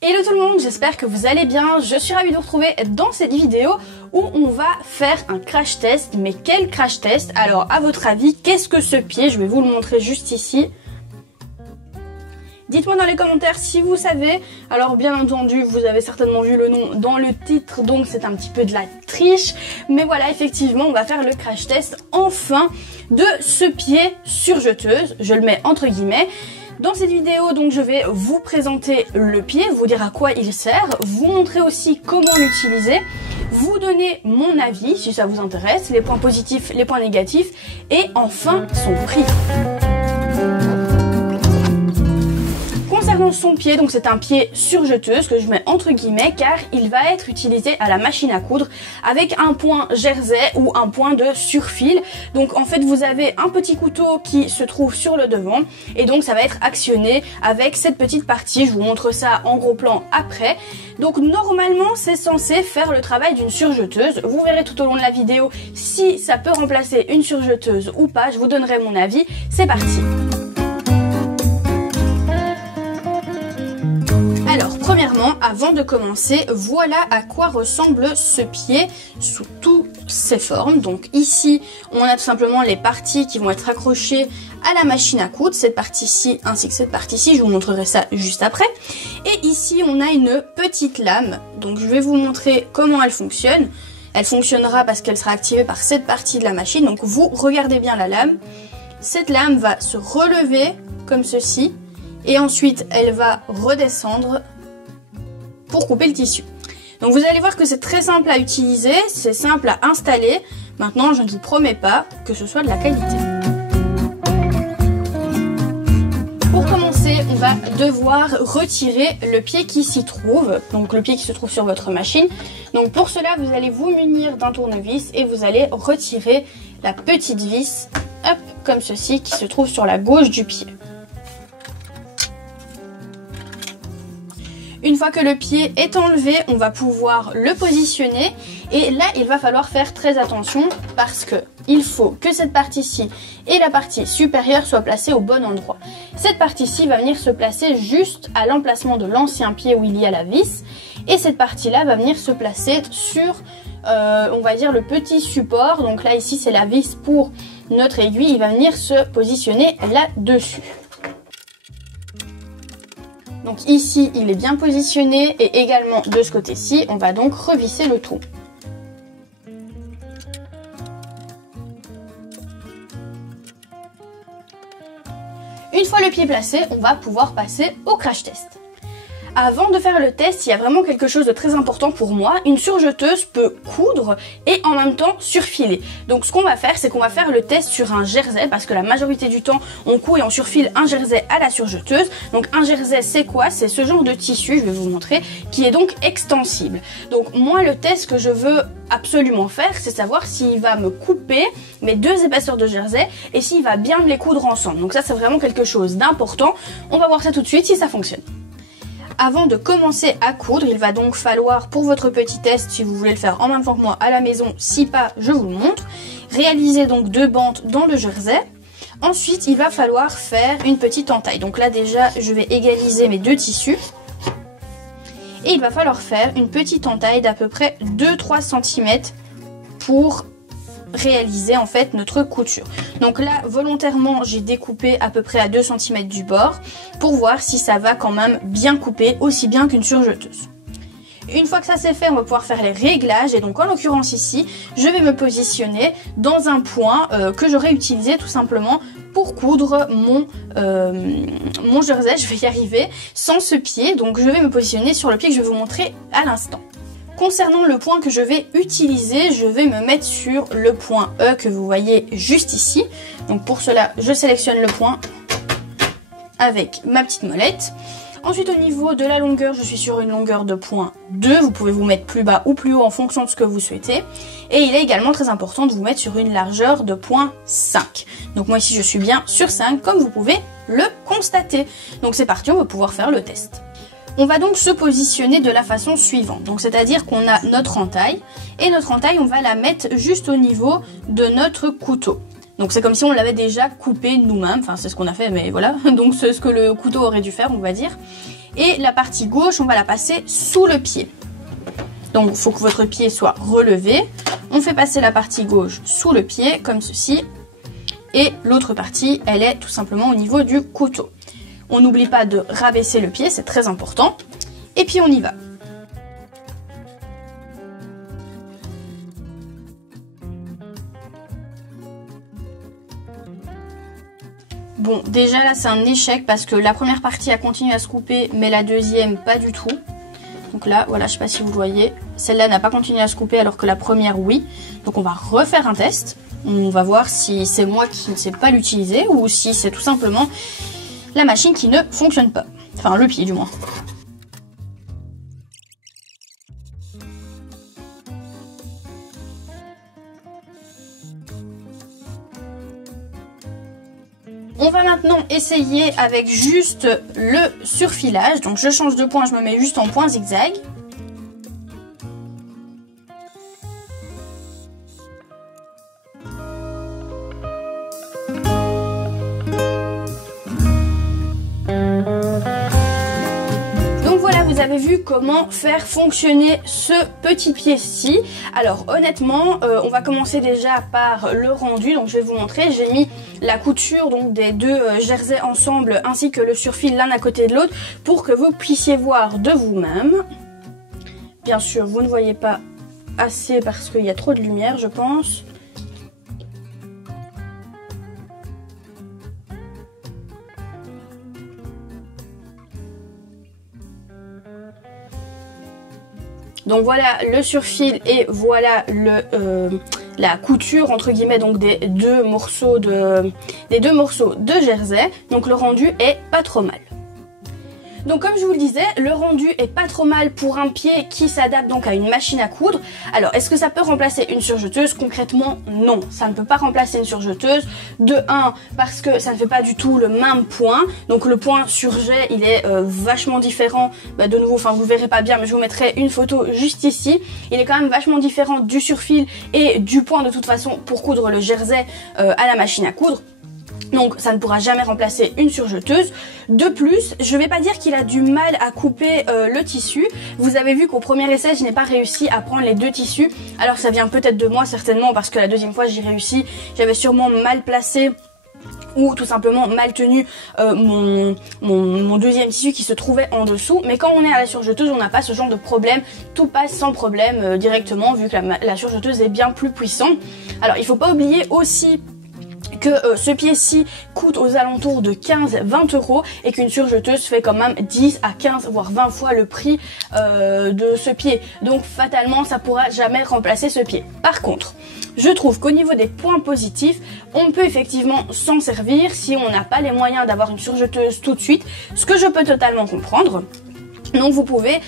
Hello tout le monde, j'espère que vous allez bien. Je suis ravie de vous retrouver dans cette vidéo où on va faire un crash test. Mais quel crash test? Alors à votre avis, qu'est-ce que ce pied? Je vais vous le montrer juste ici. Dites-moi dans les commentaires si vous savez. Alors bien entendu, vous avez certainement vu le nom dans le titre, donc c'est un petit peu de la triche. Mais voilà, effectivement, on va faire le crash test enfin de ce pied sur jeteuse. Je le mets entre guillemets. Dans cette vidéo, donc, je vais vous présenter le pied, vous dire à quoi il sert, vous montrer aussi comment l'utiliser, vous donner mon avis si ça vous intéresse, les points positifs, les points négatifs et enfin son prix. Concernant son pied, donc c'est un pied sur jeteuse que je mets entre guillemets car il va être utilisé à la machine à coudre avec un point jersey ou un point de surfil. Donc en fait vous avez un petit couteau qui se trouve sur le devant et donc ça va être actionné avec cette petite partie. Je vous montre ça en gros plan après. Donc normalement c'est censé faire le travail d'une surjeteuse. Vous verrez tout au long de la vidéo si ça peut remplacer une surjeteuse ou pas. Je vous donnerai mon avis. C'est parti. Alors premièrement, avant de commencer, voilà à quoi ressemble ce pied sous toutes ses formes. Donc ici, on a tout simplement les parties qui vont être accrochées à la machine à coudre, cette partie-ci ainsi que cette partie-ci, je vous montrerai ça juste après. Et ici, on a une petite lame, donc je vais vous montrer comment elle fonctionne. Elle fonctionnera parce qu'elle sera activée par cette partie de la machine, donc vous regardez bien la lame. Cette lame va se relever comme ceci. Et ensuite, elle va redescendre pour couper le tissu. Donc vous allez voir que c'est très simple à utiliser, c'est simple à installer. Maintenant, je ne vous promets pas que ce soit de la qualité. Pour commencer, on va devoir retirer le pied qui s'y trouve, donc le pied qui se trouve sur votre machine. Donc pour cela, vous allez vous munir d'un tournevis et vous allez retirer la petite vis, hop, comme ceci, qui se trouve sur la gauche du pied. Une fois que le pied est enlevé, on va pouvoir le positionner et là il va falloir faire très attention parce que il faut que cette partie-ci et la partie supérieure soient placées au bon endroit. Cette partie-ci va venir se placer juste à l'emplacement de l'ancien pied où il y a la vis et cette partie-là va venir se placer sur, on va dire, le petit support. Donc là ici c'est la vis pour notre aiguille, il va venir se positionner là-dessus. Donc ici, il est bien positionné et également de ce côté-ci, on va donc revisser le tout. Une fois le pied placé, on va pouvoir passer au crash test. Avant de faire le test, il y a vraiment quelque chose de très important pour moi. Une surjeteuse peut coudre et en même temps surfiler. Donc ce qu'on va faire, c'est qu'on va faire le test sur un jersey parce que la majorité du temps, on coud et on surfile un jersey à la surjeteuse. Donc un jersey, c'est quoi? C'est ce genre de tissu, je vais vous montrer, qui est donc extensible. Donc moi, le test que je veux absolument faire, c'est savoir s'il va me couper mes deux épaisseurs de jersey et s'il va bien me les coudre ensemble. Donc ça, c'est vraiment quelque chose d'important. On va voir ça tout de suite si ça fonctionne. Avant de commencer à coudre, il va donc falloir, pour votre petit test, si vous voulez le faire en même temps que moi à la maison, si pas, je vous le montre, réaliser donc 2 bandes dans le jersey. Ensuite, il va falloir faire une petite entaille. Donc là déjà, je vais égaliser mes deux tissus. Et il va falloir faire une petite entaille d'à peu près 2-3 cm pour réaliser en fait notre couture. Donc là volontairement j'ai découpé à peu près à 2 cm du bord pour voir si ça va quand même bien couper aussi bien qu'une surjeteuse. Une fois que ça c'est fait, on va pouvoir faire les réglages et donc en l'occurrence ici je vais me positionner dans un point que j'aurais utilisé tout simplement pour coudre mon jersey. Je vais y arriver sans ce pied, donc je vais me positionner sur le pied que je vais vous montrer à l'instant. Concernant le point que je vais utiliser, je vais me mettre sur le point E que vous voyez juste ici. Donc pour cela, je sélectionne le point avec ma petite molette. Ensuite, au niveau de la longueur, je suis sur une longueur de point 2. Vous pouvez vous mettre plus bas ou plus haut en fonction de ce que vous souhaitez. Et il est également très important de vous mettre sur une largeur de point 5. Donc moi ici, je suis bien sur 5, comme vous pouvez le constater. Donc c'est parti, on va pouvoir faire le test. On va donc se positionner de la façon suivante. Donc c'est-à-dire qu'on a notre entaille et notre entaille, on va la mettre juste au niveau de notre couteau. Donc c'est comme si on l'avait déjà coupé nous-mêmes, enfin c'est ce qu'on a fait, mais voilà, donc c'est ce que le couteau aurait dû faire, on va dire. Et la partie gauche, on va la passer sous le pied. Donc il faut que votre pied soit relevé. On fait passer la partie gauche sous le pied, comme ceci. Et l'autre partie, elle est tout simplement au niveau du couteau. On n'oublie pas de rabaisser le pied, c'est très important. Et puis on y va. Bon, déjà là c'est un échec parce que la première partie a continué à se couper, mais la deuxième pas du tout. Donc là, voilà, je sais pas si vous voyez, celle-là n'a pas continué à se couper alors que la première oui. Donc on va refaire un test. On va voir si c'est moi qui ne sais pas l'utiliser ou si c'est tout simplement la machine qui ne fonctionne pas. Enfin, le pied du moins. On va maintenant essayer avec juste le surfilage. Donc je change de point, je me mets juste en point zigzag. Vous avez vu comment faire fonctionner ce petit pied-ci. Alors honnêtement, on va commencer déjà par le rendu. Donc je vais vous montrer, j'ai mis la couture donc des deux jerseys ensemble ainsi que le surfil l'un à côté de l'autre pour que vous puissiez voir de vous-même. Bien sûr, vous ne voyez pas assez parce qu'il y a trop de lumière, je pense. Donc voilà le surfil et voilà la couture entre guillemets donc des deux morceaux de jersey. Donc le rendu est pas trop mal. Donc comme je vous le disais, le rendu est pas trop mal pour un pied qui s'adapte donc à une machine à coudre. Alors est-ce que ça peut remplacer une surjeteuse? Concrètement non, ça ne peut pas remplacer une surjeteuse. De 1 parce que ça ne fait pas du tout le même point. Donc le point surjet il est vachement différent. De nouveau, enfin vous le verrez pas bien mais je vous mettrai une photo juste ici. Il est quand même vachement différent du surfil et du point de toute façon pour coudre le jersey à la machine à coudre. Donc ça ne pourra jamais remplacer une surjeteuse. De plus, je vais pas dire qu'il a du mal à couper le tissu. Vous avez vu qu'au premier essai, je n'ai pas réussi à prendre les deux tissus. Alors ça vient peut-être de moi certainement parce que la deuxième fois j'ai réussi. J'avais sûrement mal placé ou tout simplement mal tenu mon deuxième tissu qui se trouvait en dessous. Mais quand on est à la surjeteuse, on n'a pas ce genre de problème. Tout passe sans problème directement vu que la surjeteuse est bien plus puissante. Alors il faut pas oublier aussi que ce pied-ci coûte aux alentours de 15-20 € et qu'une surjeteuse fait quand même 10 à 15 voire 20 fois le prix de ce pied. Donc fatalement ça pourra jamais remplacer ce pied. Par contre, je trouve qu'au niveau des points positifs, on peut effectivement s'en servir si on n'a pas les moyens d'avoir une surjeteuse tout de suite, ce que je peux totalement comprendre. Donc vous pouvez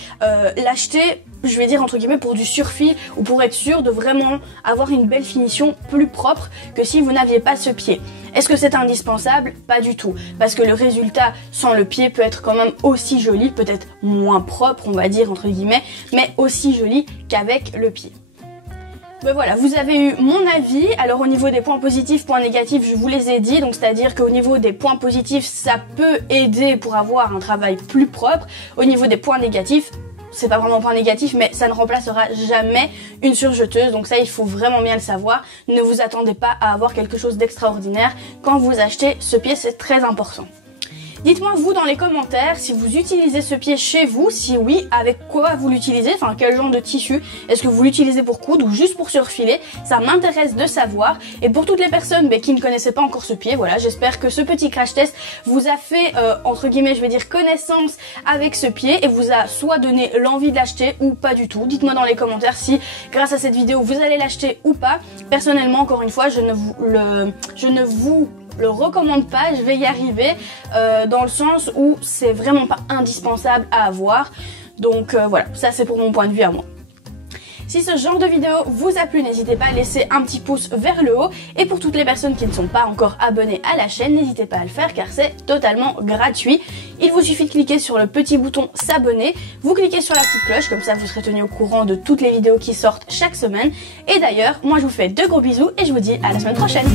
l'acheter, je vais dire entre guillemets pour du surfil ou pour être sûr de vraiment avoir une belle finition plus propre que si vous n'aviez pas ce pied. Est-ce que c'est indispensable? Pas du tout, parce que le résultat sans le pied peut être quand même aussi joli, peut-être moins propre on va dire entre guillemets, mais aussi joli qu'avec le pied. Ben voilà, vous avez eu mon avis. Alors au niveau des points positifs, points négatifs, je vous les ai dit. Donc c'est-à-dire qu'au niveau des points positifs, ça peut aider pour avoir un travail plus propre. Au niveau des points négatifs, c'est pas vraiment un point négatif, mais ça ne remplacera jamais une surjeteuse. Donc ça, il faut vraiment bien le savoir. Ne vous attendez pas à avoir quelque chose d'extraordinaire quand vous achetez ce pied, c'est très important. Dites-moi vous dans les commentaires si vous utilisez ce pied chez vous, si oui, avec quoi vous l'utilisez, enfin quel genre de tissu, est-ce que vous l'utilisez pour coudre ou juste pour surfiler, ça m'intéresse de savoir. Et pour toutes les personnes qui ne connaissaient pas encore ce pied, voilà, j'espère que ce petit crash test vous a fait, entre guillemets, je vais dire connaissance avec ce pied et vous a soit donné l'envie de l'acheter ou pas du tout. Dites-moi dans les commentaires si grâce à cette vidéo vous allez l'acheter ou pas. Personnellement, encore une fois, je ne vous le recommande pas, je vais y arriver dans le sens où c'est vraiment pas indispensable à avoir. Donc voilà, ça c'est pour mon point de vue à moi. Si ce genre de vidéo vous a plu, n'hésitez pas à laisser un petit pouce vers le haut. Et pour toutes les personnes qui ne sont pas encore abonnées à la chaîne, n'hésitez pas à le faire car c'est totalement gratuit. Il vous suffit de cliquer sur le petit bouton s'abonner, vous cliquez sur la petite cloche, comme ça vous serez tenu au courant de toutes les vidéos qui sortent chaque semaine. Et d'ailleurs, moi je vous fais de gros bisous et je vous dis à la semaine prochaine.